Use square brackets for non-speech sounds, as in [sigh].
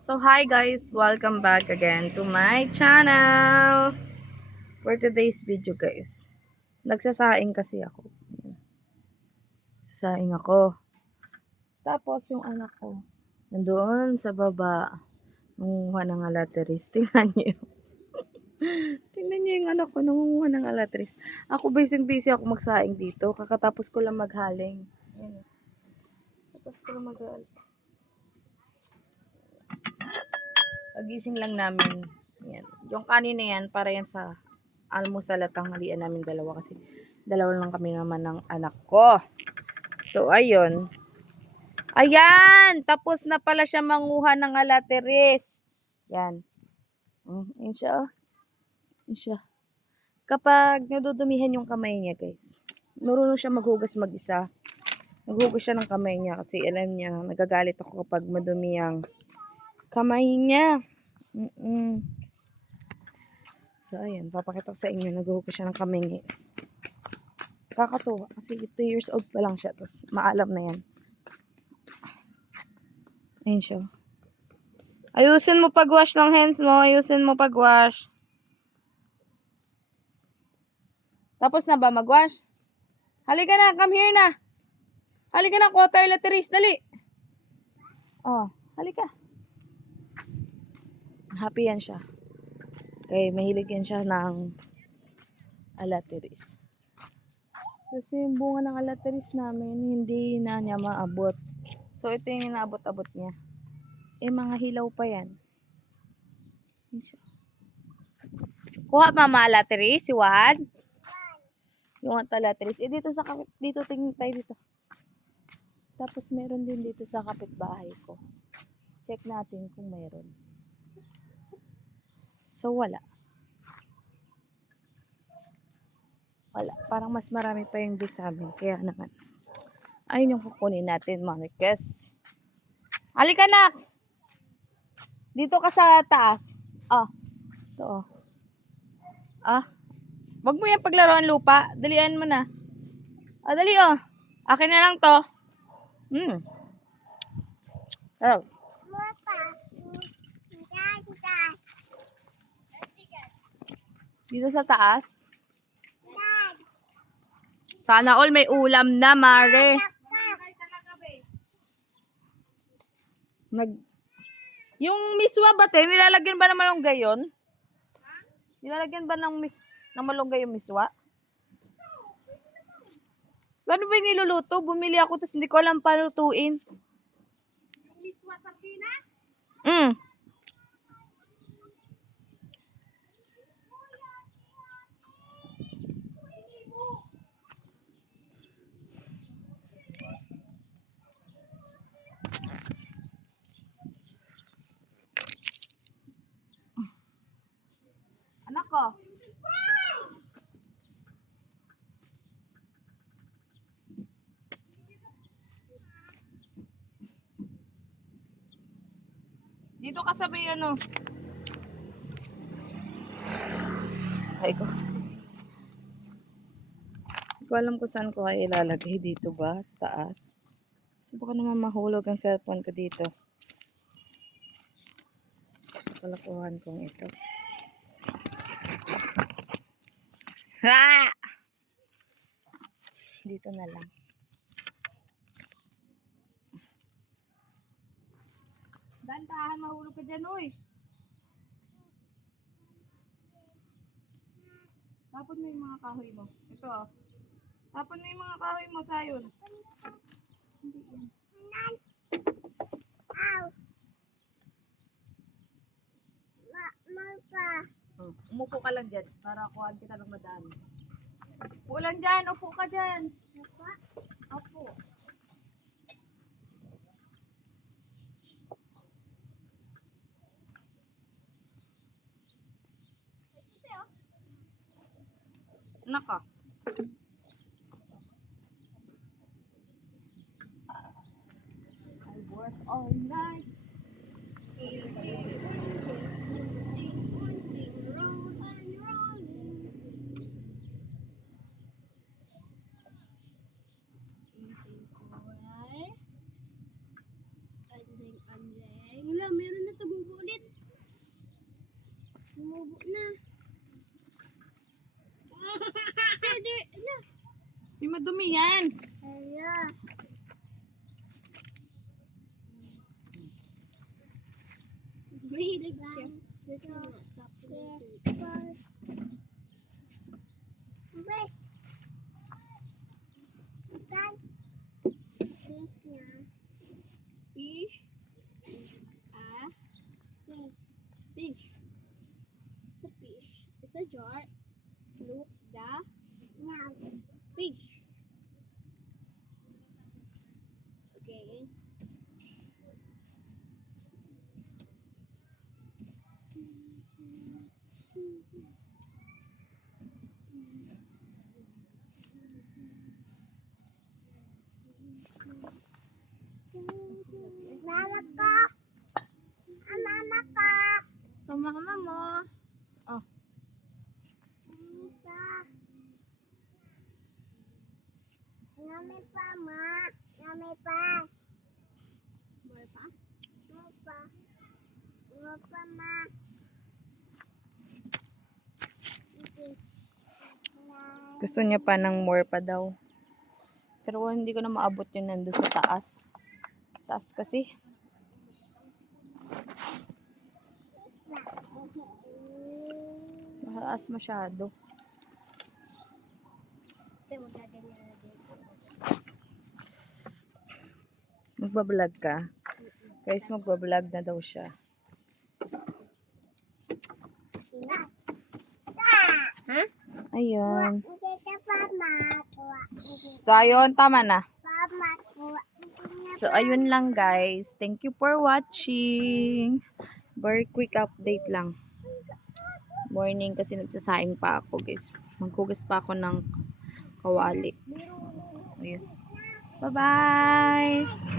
So, hi guys! Welcome back again to my channel! For today's video guys, nagsasaing kasi ako. Sasaing ako. Tapos yung anak ko, nandoon sa baba, nangunguha ng alateris. [laughs] Tingnan niyo. Tingnan niyo yung anak ko, nangunguha ng alateris. Ako busy busy ako magsaing dito. Kakatapos ko lang maghaling. Tapos ko lang maghaling. Pagising lang namin. Yan. Yung kanina yan, para yan sa almusal at tanghalian namin dalawa kasi dalawa lang kami naman ng anak ko. So, ayun. Ayan! Tapos na pala siya manguha ng alateris. Yan. Mm, yun siya. oh. Yun siya. Kapag nadudumihan yung kamay niya, guys, marunong siya maghugas mag-isa. Naghugas siya ng kamay niya kasi alam niya, nagagalit ako kapag madumi ang kamay niya. Mm-mm. So, ayan. Papakita ko sa inyo. Naghuhugas siya ng niya. Kakatuwa. Kasi 2 years old pa lang siya. Tapos, maalam na yan. Ayan siya. Ayusin mo pag-wash ng hands mo. Ayusin mo pag-wash. Tapos na ba mag-wash? Halika na. Come here na. Halika na. Tayo lateris. Dali. Oh. Halika. Happy yan siya. Kaya mahilig yan siya ng alateris. Kasi yung bunga ng alateris namin, hindi na niya maabot. So, ito yung inaabot-abot niya. Eh, mga hilaw pa yan. Kuha mama alateris, si Juan. Yung at alateris. Eh, dito sa kapit, dito tingin tayo dito. Tapos, meron din dito sa kapitbahay ko. Check natin kung meron. So, wala. Wala. Parang mas marami pa yung doon sa amin. Kaya naman. Ayun yung kukunin natin, Marcus. Halika na! Dito ka sa taas. Ah. Ito, oh. Ah. Wag mo yan paglaruan lupa. Dalian mo na. Ah, dali, oh. Akin na lang to. Hmm. Oh. Dito sa taas. Sana all may ulam na, Mare. Nag Yung miswa ba, te? Nilalagyan ba ng malunggay yun? Nilalagyan ba ng, mis ng malunggay yung miswa? Paano ba yung niluluto? Bumili ako tapos hindi ko alam paano lutuin. Mm. Ko. Dito ka sabay ano. Ay ko. Hindi ko alam kung saan ko kaya ilalagay. Dito ba? Sa taas? So, baka naman mahulog ang cellphone ko dito. Kalakuhan kong ito. Ha! Dito na lang. Dantahan, mahulog ka dyan, uy. Tapon mo yung mga kahoy mo. Ito, oh. Tapon mo yung mga kahoy mo, sayon. Hindi yan. Hmm. Umupo ka lang dyan para kuhaan kita ng madami. Upo lang dyan, upo ka dyan. Upo. Naka. I work all night. Wala, may Meron na tumubo ulit. Tumubo na. Pwede na. Di madumi yan. Hello. Mahilig siya. Dito na. Fish. A fish. The fish is a jar. Look the fish. Okay. Mama ko. Ang mama ko. Tumama mo. Oh. Nami pa, ma. Nami pa. More pa? More pa. More pa, ma. Gusto niya pa ng more pa daw. Pero hindi ko na maabot yun nandun sa taas. Taas kasi. Mataas masyado. Magbablog ka. Guys, magbablog na daw siya. Ha? Ayun. Ma. Kuha. So, ayun. Tama na. So, ayun lang guys. Thank you for watching. Very quick update lang. Morning kasi nagsasaing pa ako guys. Maghugas pa ako ng kawali. Ayun. Bye-bye!